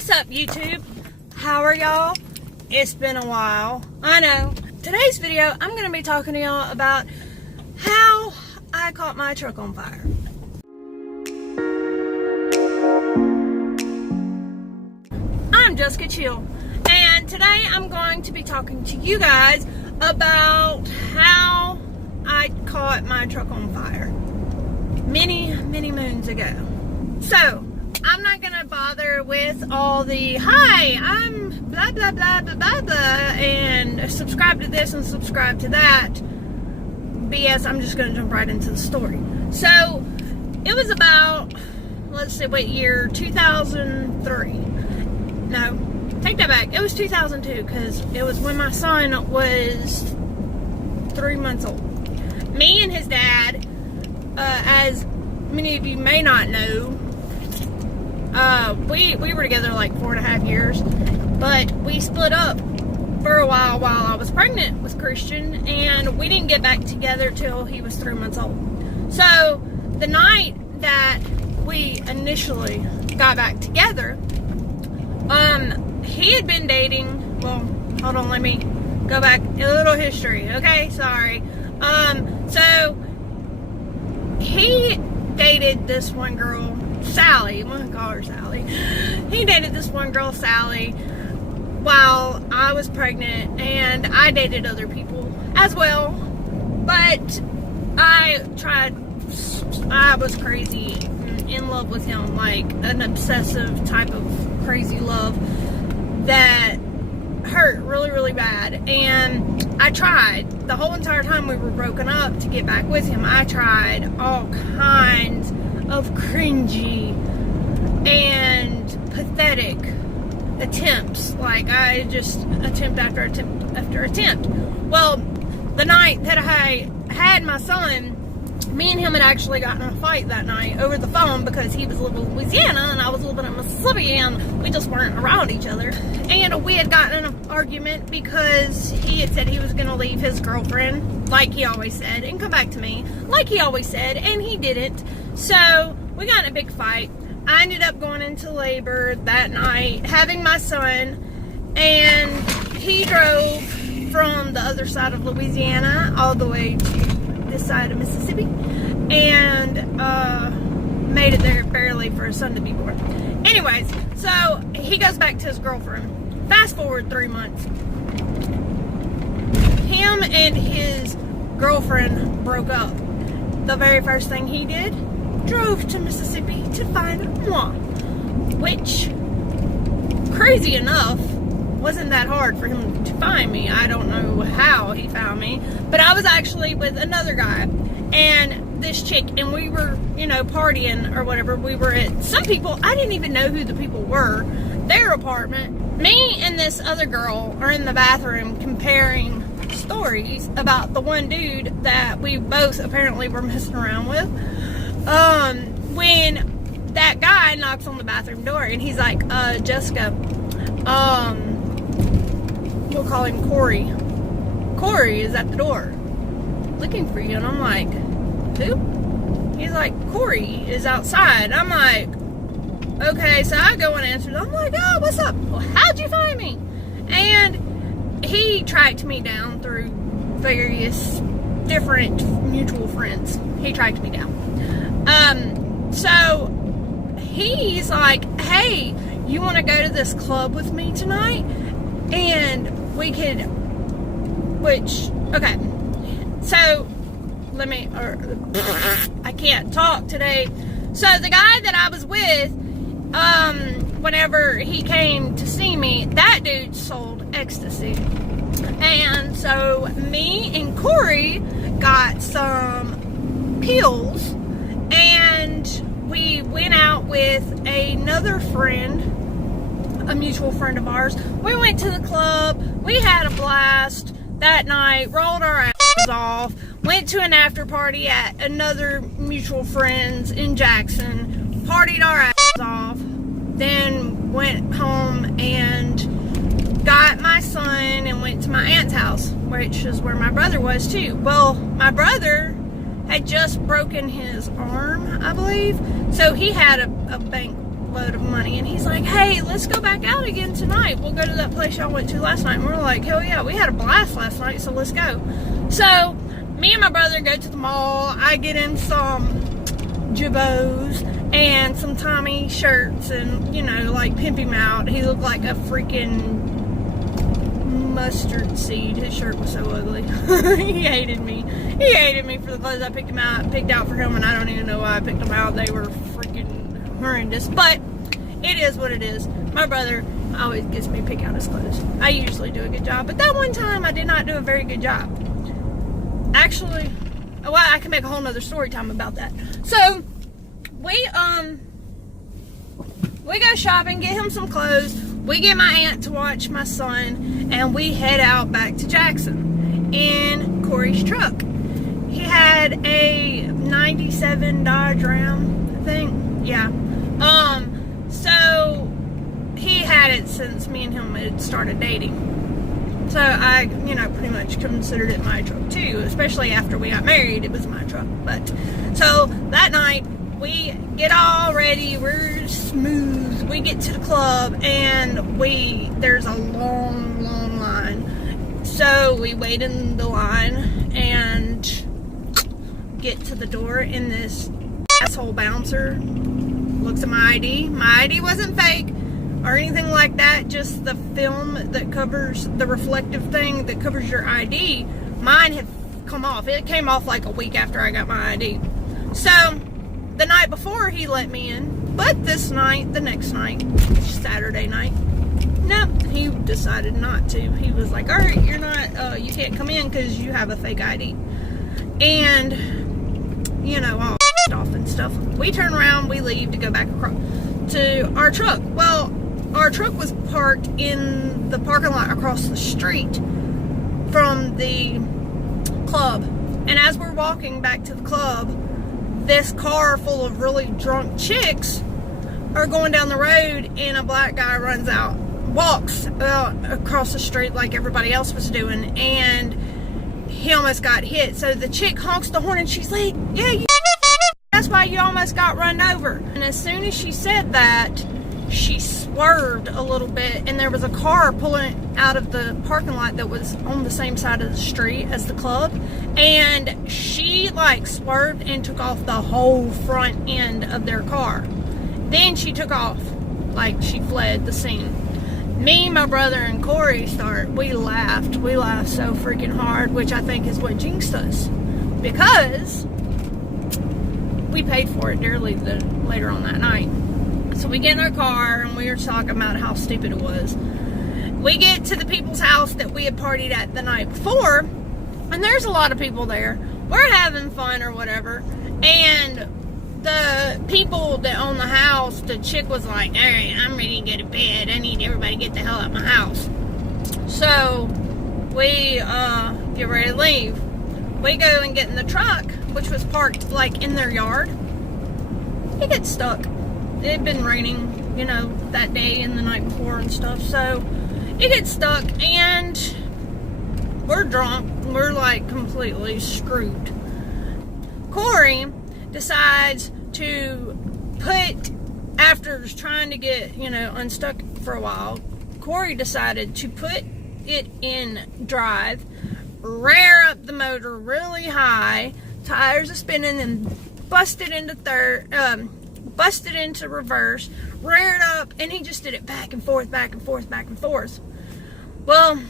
What's up, YouTube? How are y'all? It's been a while. I know. Today's video, I'm going to be talking to y'all about how I caught my truck on fire. I'm Jessica Chilll, and today I'm going to be talking to you guys about how I caught my truck on fire many moons ago. So, I'm not gonna bother with all the hi, I'm blah blah blah blah blah blah and subscribe to this and subscribe to that BS. I'm just gonna jump right into the story. So it was about, let's see, what year? 2003. No, take that back. It was 2002 because it was when my son was 3 months old. Me and his dad, as many of you may not know, we were together like 4.5 years, but we split up for a while I was pregnant with Christian, and we didn't get back together till he was 3 months old. So the night that we initially got back together, he had been dating, well, hold on, let me go back a little history, okay? Sorry. So he dated this one girl, Sally. I'm gonna call her Sally. He dated this one girl, Sally, while I was pregnant, and I dated other people as well. But I was crazy in love with him, like an obsessive type of crazy love that hurt really bad. And I tried the whole entire time we were broken up to get back with him. I tried all kinds of cringy and pathetic attempts. Like, I just attempt after attempt after attempt. Well, the night that I had my son, me and him had actually gotten in a fight that night over the phone because he was living in Louisiana and I was living in Mississippi, and we just weren't around each other. And we had gotten in an argument because he had said he was going to leave his girlfriend, like he always said, and come back to me, like he always said, and he didn't. So we got in a big fight. I ended up going into labor that night, having my son, and he drove from the other side of Louisiana all the way to this side of Mississippi, and made it there barely for his son to be born. Anyways, so he goes back to his girlfriend. Fast forward 3 months. Him and his girlfriend broke up. The very first thing he did, drove to Mississippi to find moi, which, crazy enough, wasn't that hard for him to find me. I don't know how he found me, but I was actually with another guy and this chick, and we were, you know, partying or whatever. We were at some people, I didn't even know who the people were, their apartment. Me and this other girl are in the bathroom comparing stories about the one dude that we both apparently were messing around with. When that guy knocks on the bathroom door, and he's like, Jessica, we'll call him Corey. Corey is at the door looking for you. And I'm like, who? He's like, Corey is outside. I'm like, okay. So I go and answer. I'm like, oh, what's up? Well, how'd you find me? And he tracked me down through various different mutual friends. He tracked me down. So he's like, hey, you want to go to this club with me tonight? And we could, okay, so I can't talk today. So the guy that I was with, whenever he came to see me, that dude sold ecstasy. And so me and Corey got some pills, and we went out with another friend, a mutual friend of ours. We went to the club. We had a blast that night, rolled our asses off, went to an after party at another mutual friend's in Jackson, partied our asses off, then went home and got my son and went to my aunt's house, which is where my brother was too. Well, my brother had just broken his arm, I believe, so he had a bank load of money, and he's like, hey, hey, let's go back out again tonight. We'll go to that place y'all went to last night. And we're like, hell yeah, we had a blast last night, so let's go. So me and my brother go to the mall. I get him some Jabos and some Tommy shirts and, you know, like pimp him out. He looked like a freaking mustard seed. His shirt was so ugly. He hated me. He hated me for the clothes I picked out for him, and I don't even know why I picked them out. They were freaking horrendous. But it is what it is. My brother always gets me to pick out his clothes. I usually do a good job, but that one time I did not do a very good job. Actually, well, I can make a whole nother story time about that. So we go shopping, get him some clothes. We get my aunt to watch my son, and we head out back to Jackson in Corey's truck. He had a 97 Dodge Ram, I think. Yeah. So he had it since me and him had started dating. So I, you know, pretty much considered it my truck too, especially after we got married, it was my truck. But so that night we get all ready, we're smooth, we get to the club, and there's a long line. So we wait in the line and get to the door, and this asshole bouncer looks at my ID. My ID wasn't fake or anything like that, just the film that covers the reflective thing that covers your ID. Mine had come off. It came off like a week after I got my ID. So the night before he let me in, but this night, the next night, Saturday night, no, he decided not to. He was like, all right, you're not, you can't come in because you have a fake ID. And, you know, all off and stuff. We turn around, we leave to go back across to our truck. Well, our truck was parked in the parking lot across the street from the club. And as we're walking back to the club, this car full of really drunk chicks are going down the road, and a black guy walks across the street like everybody else was doing, and he almost got hit. So the chick honks the horn, and she's like, yeah, that's why you almost got run over. And as soon as she said that, she swerved a little bit, and there was a car pulling out of the parking lot that was on the same side of the street as the club, and she like swerved and took off the whole front end of their car. Then she took off, like she fled the scene. Me, my brother, and Corey we laughed so freaking hard, which I think is what jinxed us, because we paid for it dearly later on that night. So we get in our car, and we were talking about how stupid it was. We get to the people's house that we had partied at the night before, and there's a lot of people there. We're having fun or whatever, and the people that own the house, the chick was like, all right, I'm ready to go to bed. I need everybody to get the hell out of my house. So we get ready to leave. We go and get in the truck, which was parked like in their yard. It gets stuck. It had been raining, you know, that day and the night before and stuff. So it gets stuck, and we're drunk. We're like completely screwed. Corey decides to after trying to get, you know, unstuck for a while, Corey decided to put it in drive, rear up the motor really high, tires are spinning, and busted into reverse, reared up, and he just did it back and forth, back and forth, back and forth. Well,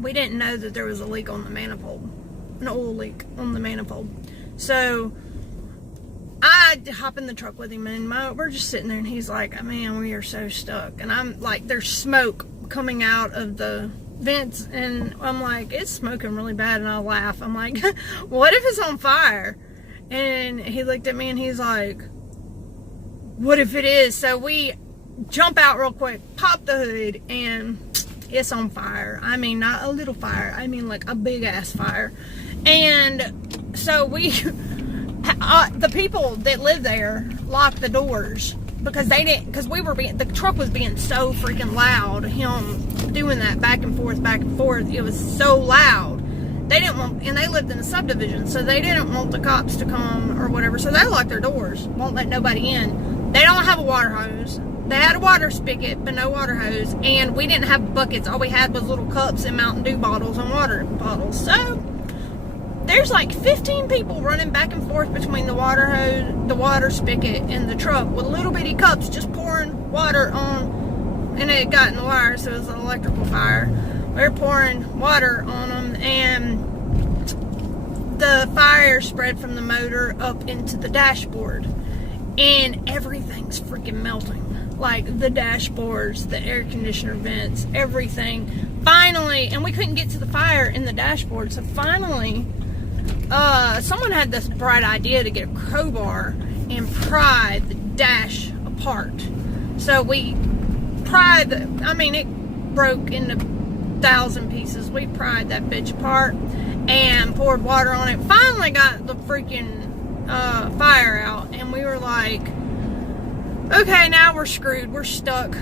we didn't know that there was a leak on the manifold, an oil leak on the manifold. So I hop in the truck with him, and we're just sitting there, and he's like, man, we are so stuck. And I'm like, there's smoke coming out of the vents, and I'm like, it's smoking really bad. And I laugh. I'm like, what if it's on fire? And he looked at me, and he's like, what if it is? So we jump out real quick, pop the hood, and it's on fire. I mean, not a little fire, I mean like a big ass fire. And so the people that live there locked the doors because the truck was being so freaking loud. Him doing that back and forth, it was so loud. They didn't want, and they lived in a subdivision, so they didn't want the cops to come or whatever, so they locked their doors, won't let nobody in. They don't have a water hose. They had a water spigot, but no water hose. And we didn't have buckets. All we had was little cups and Mountain Dew bottles and water bottles. So, there's like 15 people running back and forth between the water hose, the water spigot, and the truck with little bitty cups just pouring water on. And it got in the wire, so it was an electrical fire. We were pouring water on them, and the fire spread from the motor up into the dashboard. And everything's freaking melting. Like the dashboards, the air conditioner vents, everything. Finally, and we couldn't get to the fire in the dashboard, so finally, someone had this bright idea to get a crowbar and pry the dash apart. So we pried it broke into 1,000 pieces. We pried that bitch apart and poured water on it. Finally got the freaking fire out, and we were like, okay, now we're screwed. We're stuck.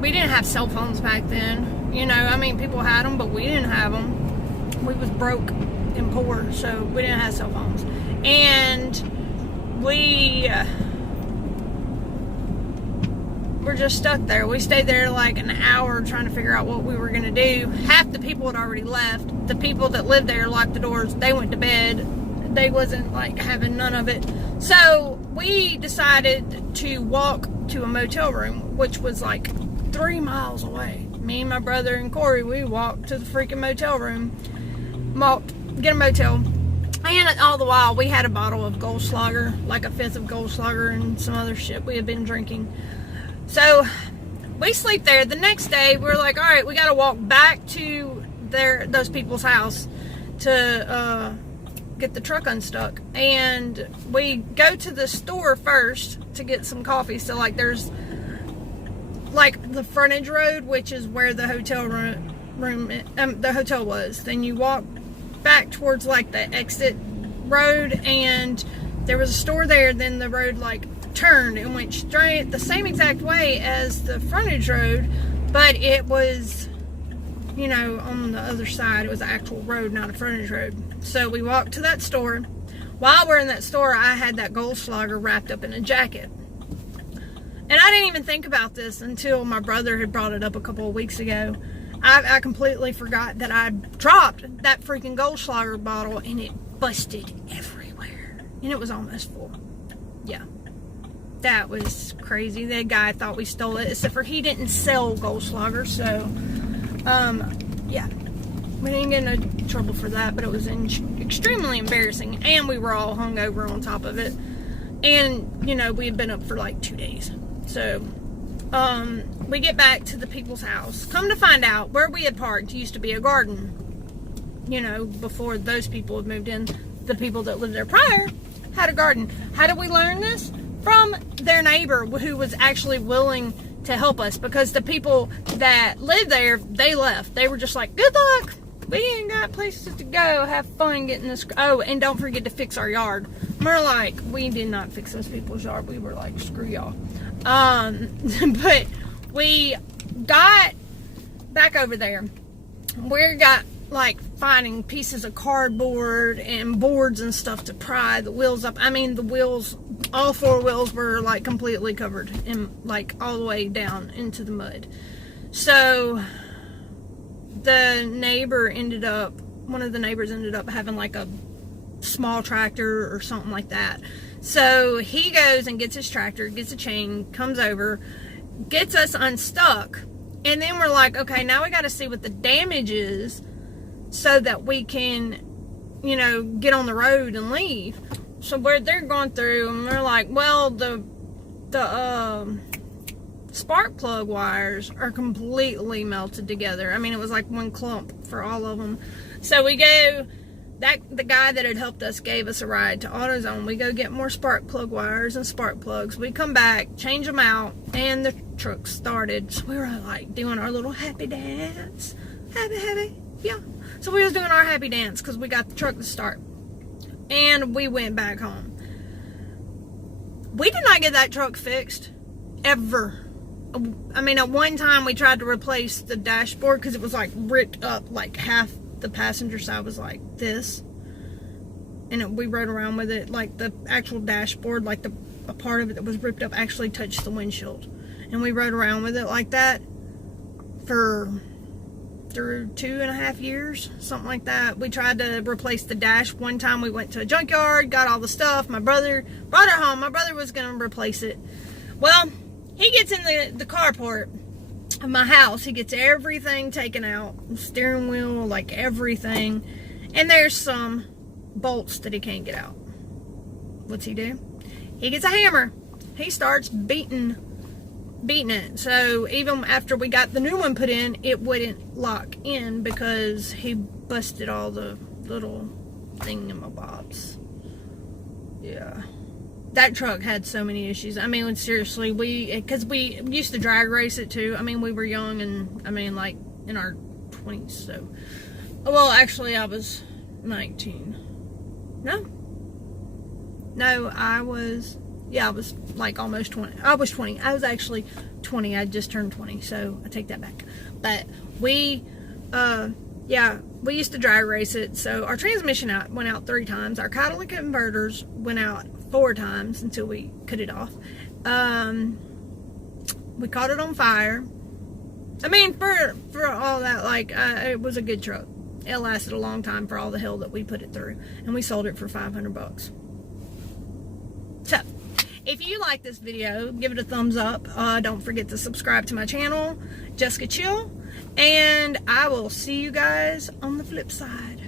We didn't have cell phones back then. You know, people had them, but we didn't have them. We was broke and poor, so we didn't have cell phones. And we're just stuck there. We stayed there like an hour trying to figure out what we were going to do. Half the people had already left. The people that lived there locked the doors. They went to bed. They wasn't like having none of it. So we decided to walk to a motel room, which was like 3 miles away. Me and my brother and Corey, we walked to the freaking motel room, get a motel. And all the while, we had a bottle of Goldschlager, like a fifth of Goldschlager and some other shit we had been drinking. So we sleep there. The next day, we're like, all right, we got to walk back to those people's house to get the truck unstuck. And we go to the store first to get some coffee. So like there's like the frontage road, which is where the hotel the hotel was. Then you walk back towards like the exit road, and there was a store there. Then the road like turned and went straight the same exact way as the frontage road, but it was, you know, on the other side. It was an actual road, not a frontage road. So we walked to that store. While we're in that store, I had that Goldschlager wrapped up in a jacket. And I didn't even think about this until my brother had brought it up a couple of weeks ago. I completely forgot that I dropped that freaking Goldschlager bottle, and it busted everywhere. And it was almost full. Yeah. That was crazy. That guy thought we stole it, except for he didn't sell Goldschlager, so yeah, we didn't get into trouble for that, but it was extremely embarrassing, and we were all hungover on top of it, and you know, we had been up for like 2 days. So we get back to the people's house. Come to find out, where we had parked used to be a garden. You know, before those people had moved in, the people that lived there prior had a garden. How did we learn this? From their neighbor, who was actually willing to help us, because the people that lived there, they left. They were just like, good luck, we ain't got places to go, have fun getting this. Oh, and don't forget to fix our yard. We're like, we did not fix those people's yard. We were like, screw y'all. But we got back over there. We got like finding pieces of cardboard and boards and stuff to pry the wheels up. The wheels, all 4 wheels were like completely covered in, like, all the way down into the mud. So one of the neighbors ended up having like a small tractor or something like that. So he goes and gets his tractor, gets a chain, comes over, gets us unstuck, and then we're like, okay, now we got to see what the damage is so that we can, you know, get on the road and leave. So they're going through, and we're like, well, the spark plug wires are completely melted together. It was like one clump for all of them. So we go, the guy that had helped us gave us a ride to AutoZone. We go get more spark plug wires and spark plugs. We come back, change them out, and the truck started. So we were like doing our little happy dance. Happy, yeah. So we was doing our happy dance because we got the truck to start. And we went back home. We did not get that truck fixed. Ever. At one time we tried to replace the dashboard because it was like ripped up, like half the passenger side was like this. And we rode around with it, like the actual dashboard, like a part of it that was ripped up actually touched the windshield. and we rode around with it like that for through 2.5 years, something like that. We tried to replace the dash. One time we went to a junkyard, got all the stuff. My brother brought it home. My brother was going to replace it. Well, he gets in the carport of my house. He gets everything taken out, steering wheel, like everything, and there's some bolts that he can't get out. What's he do? He gets a hammer. He starts beating it. So even after we got the new one put in, it wouldn't lock in because he busted all the little thingamabobs. Yeah, that truck had so many issues. I mean, seriously, because we used to drag race it too. I mean, we were young, and I mean, like in our 20s. So, well, actually, I was 19. No, I was like almost 20. I was 20. I was actually 20. I just turned 20, so I take that back. But we used to drag race it. So our transmission went out 3 times. Our catalytic converters went out 4 times until we cut it off. We caught it on fire. I mean, for all that, like, it was a good truck. It lasted a long time for all the hell that we put it through, and we sold it for $500. So, if you like this video, give it a thumbs up. Don't forget to subscribe to my channel, Jessica Chill, and I will see you guys on the flip side.